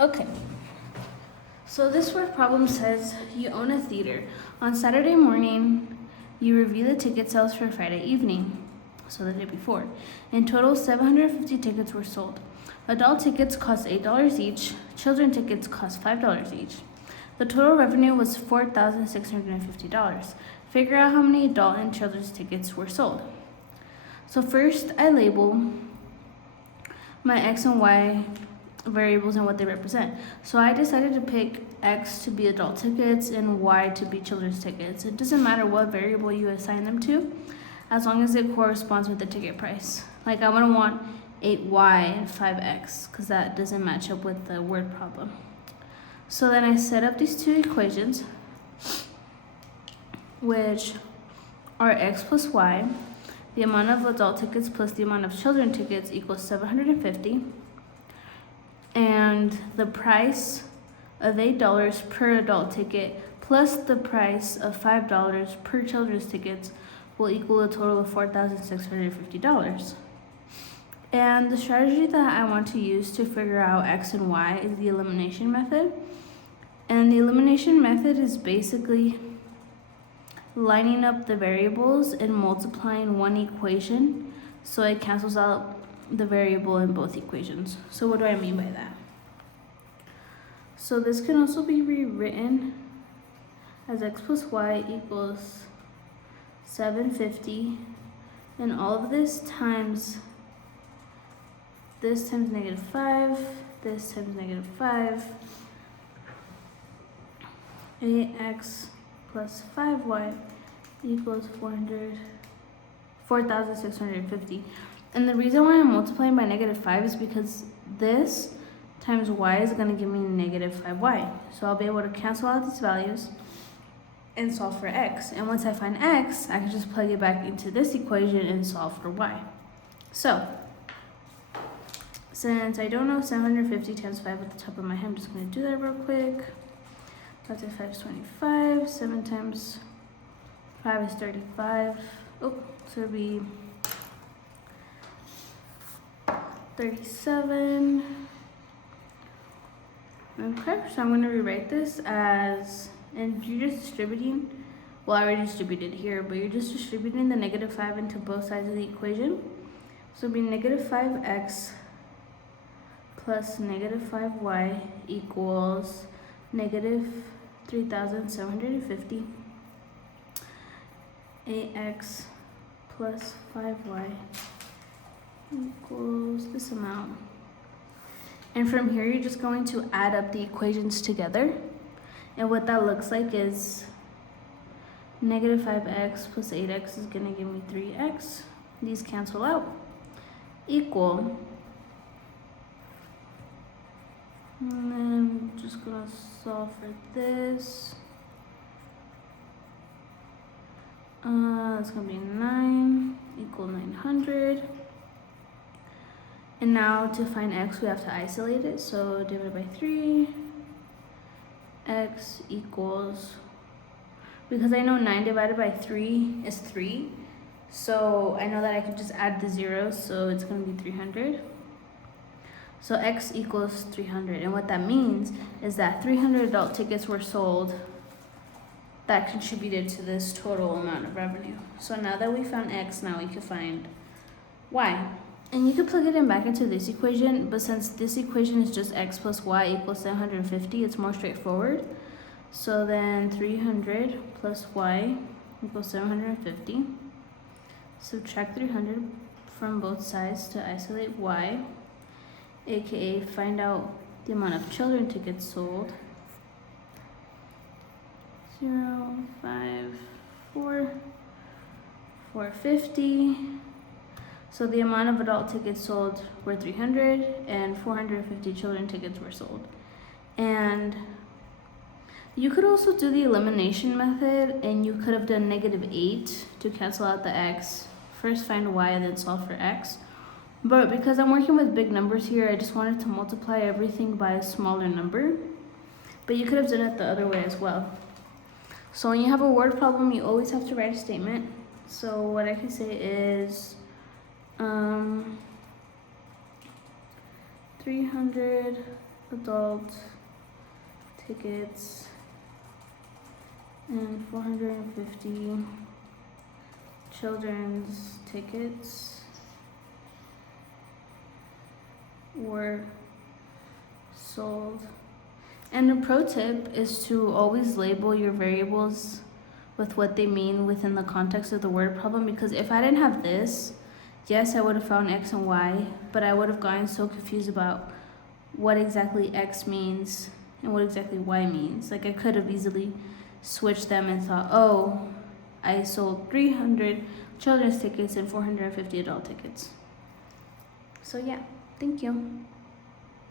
Okay, so this word problem says you own a theater. On Saturday morning, you review the ticket sales for Friday evening, so the day before. In total, 750 tickets were sold. Adult tickets cost $8 each, children tickets cost $5 each. The total revenue was $4,650. Figure out how many adult and children's tickets were sold. So first, I label my X and Y variables and what they represent. So I decided to pick X to be adult tickets and Y to be children's tickets. It doesn't matter what variable you assign them to, as long as it corresponds with the ticket price. Like I wouldn't want 8Y and 5X because that doesn't match up with the word problem. So then I set up these two equations, which are X plus Y. The amount of adult tickets plus the amount of children tickets equals 750. And the price of $8 per adult ticket plus the price of $5 per children's tickets will equal a total of $4,650. And the strategy that I want to use to figure out X and Y is the elimination method. And the elimination method is basically lining up the variables and multiplying one equation so it cancels out the variable in both equations. So what do I mean by that? So this can also be rewritten as X plus Y equals 750, and all of this times -5, this times -5, 8X plus 5Y equals 4,650. And the reason why I'm multiplying by -5 is because this times Y is going to give me -5Y. So I'll be able to cancel out these values and solve for X. And once I find X, I can just plug it back into this equation and solve for Y. So, since I don't know 750 times 5 at the top of my head, I'm just going to do that real quick. 5 times 5 is 25. 7 times 5 is 35. Oh, so it'll be 37. Okay, so I'm going to rewrite this as, and you're just distributing, well, I already distributed here, but you're just distributing the -5 into both sides of the equation. So it'll be -5x plus -5y equals -3,750. 8x plus 5y equals this amount. And from here, you're just going to add up the equations together. And what that looks like is -5x plus 8x is going to give me 3x. These cancel out. Equal. And then I'm just going to solve for this. It's going to be 9 equal 900. And now to find X, we have to isolate it. So divided by 3, X equals, because I know 9 divided by 3 is 3. So I know that I could just add the zeros, so it's going to be 300. So X equals 300. And what that means is that 300 adult tickets were sold that contributed to this total amount of revenue. So now that we found X, now we can find Y. And you can plug it in back into this equation, but since this equation is just X plus Y equals 750, it's more straightforward. So then 300 plus Y equals 750. Subtract 300 from both sides to isolate Y, aka find out the amount of children tickets sold. 0, 5, 4, 450. So the amount of adult tickets sold were 300 and 450 children tickets were sold. And you could also do the elimination method, and you could have done -8 to cancel out the X. First find Y and then solve for X. But because I'm working with big numbers here, I just wanted to multiply everything by a smaller number. But you could have done it the other way as well. So when you have a word problem, you always have to write a statement. So what I can say is 300 adult tickets and 450 children's tickets were sold. And a pro tip is to always label your variables with what they mean within the context of the word problem, because if I didn't have this, yes, I would have found X and Y, but I would have gotten so confused about what exactly X means and what exactly Y means. Like I could have easily switched them and thought, oh, I sold 300 children's tickets and 450 adult tickets. So yeah, thank you.